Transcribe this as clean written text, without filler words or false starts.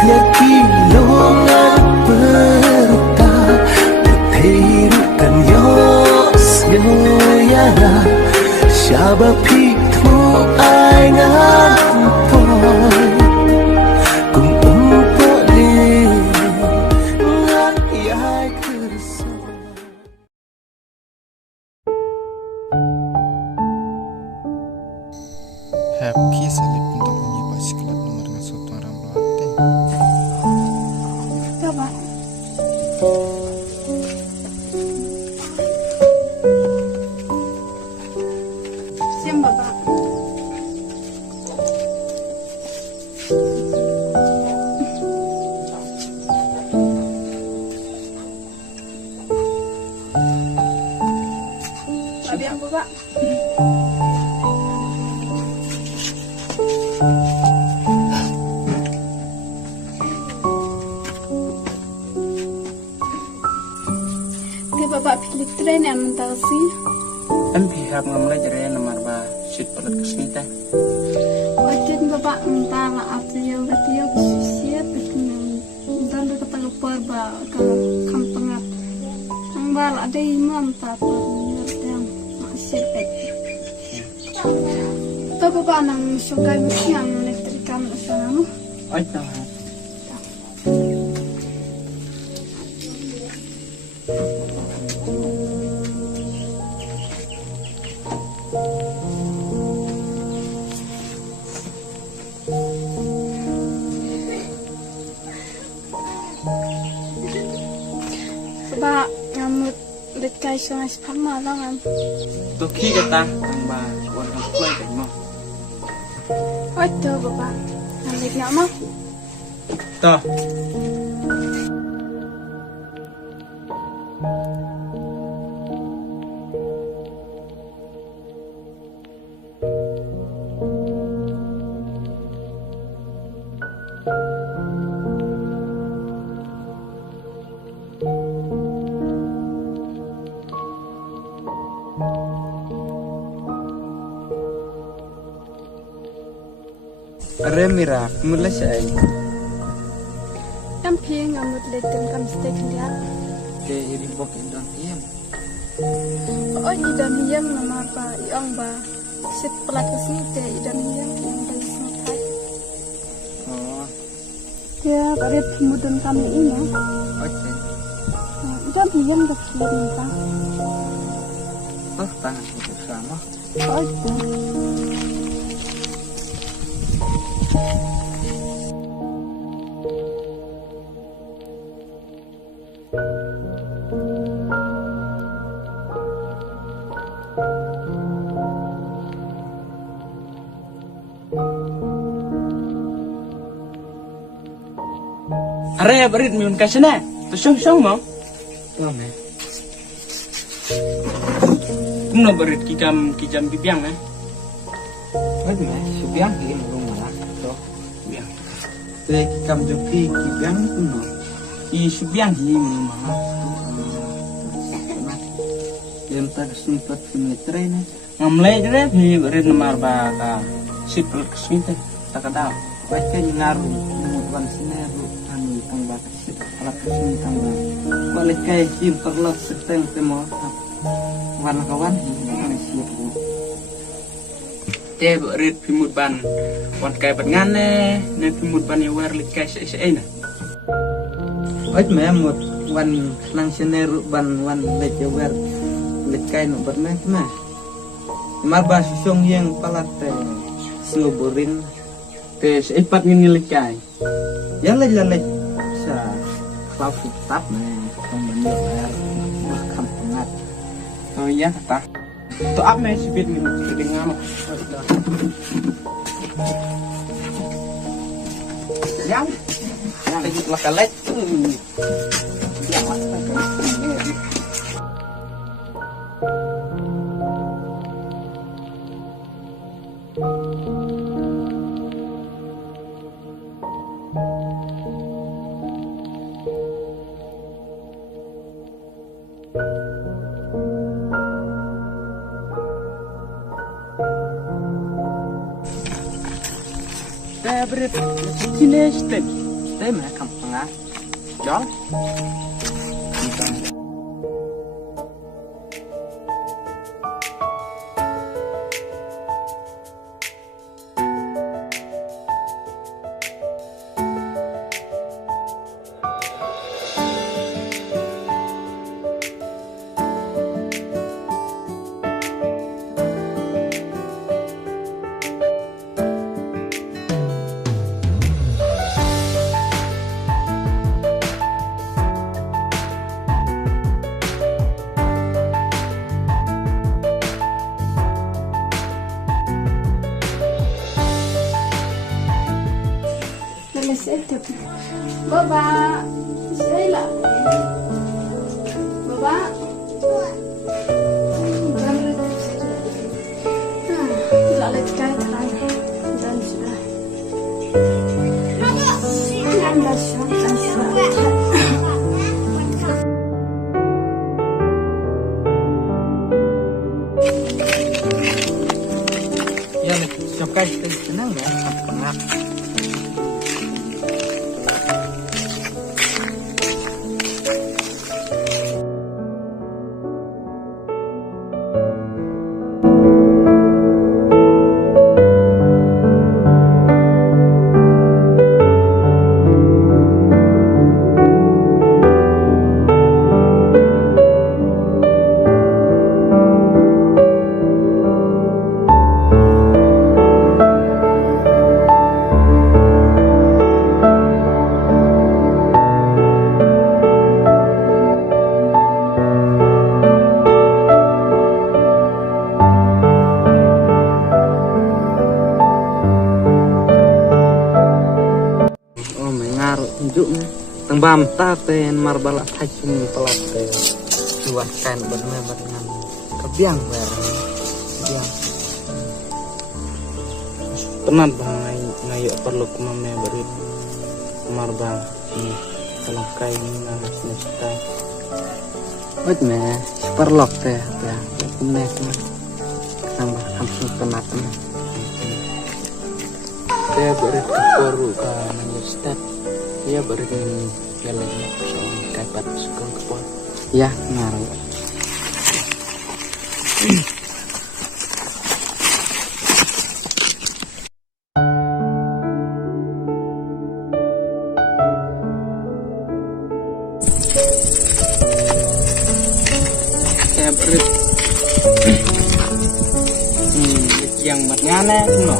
tiada kilongan perta bertirukan yosnya siapa pitmu aingan poi kung umpok di ngan yai kerso. Happy salib untuk mengibat sekelap nomor ngasut orang berlatih. Coba. Siap Bapak. Siap Bapak. Bapak pilih tren yang mentasi. Pihak ngamlai jere nomor ba sit pelat kesnita. Wajan Bapak mentala artinya siap itu dan kata lepar ba ke kampengat. Ang bal ada imam tapa yang masih pet. Tuh Bapak nang sukai yang elektrikan usahanu. Aita. Bapak ngamut dekai sungai sepama langan. Toki kata ang ba kuan ang kulay kay mo. Wajo Bapak. Nanti nggak mau. To. Remira, mula siya ay. Kampi ngamut letem kam steak dia. Kaya iribok indang iyam. Oh idam yang nama ba yang ba sit pelat kesini teh idam yang dari sini. Oh, Ya kare pemudun kami ini. oke. Idam yang kecil nih. Oh, tangan itu sama. Oh itu. Are ya berit miun kasana. Tu song mau. Lama. Kumno berit kijam bibiang eh. Wait me, subiang ini rumah lah. So, Biang. saya kam joki kibiang kuno. I subiang hi mama. Yang tak sempat simetre ini. Ngamlai jere hi berit nomor ba ka sit pelat kesnita. Takadao. Baca ngaruh bukan sineru kami kang batas alat kesini kang ba. Balik kayak kim perlu seteng temo. Warna kawan kami siap. Te berit pimut ban. Wan kai bat ngane, ne pimut ban ya wer lik kai se na. Wait me mut wan nang sineru ban wan lejewer likai no berme me. Marba susong yang palat sinuburin. Te se ipat ngini lik kai. Yang lelek sa klau tetap nih pembentuk air makan pengat. Oh iya kata. Tu ap me sibit minum seding ngamo. Yang lagi lakalet. Yang berit sini step teh mah kampung jol. Itu Baba, Sheila, Baba, lalit kahit tayo dan sudah, anda sudah. Ya, siap guys, tenang ya, kampung. Tunjuk tang bam ta ten marbala thachum pelat te luar kain berme dengan kebiang ber kebiang Tenan bang ngayo perlu kumame beri marbang ini kalau kain nalas nesta. wet me perlok te ya kumek tambah hampir penat. Saya beri koru ka nesta. Iya beri jalan soal kapat sekolah kepon. Ya ngaruh. Saya beri yang buat ngane no.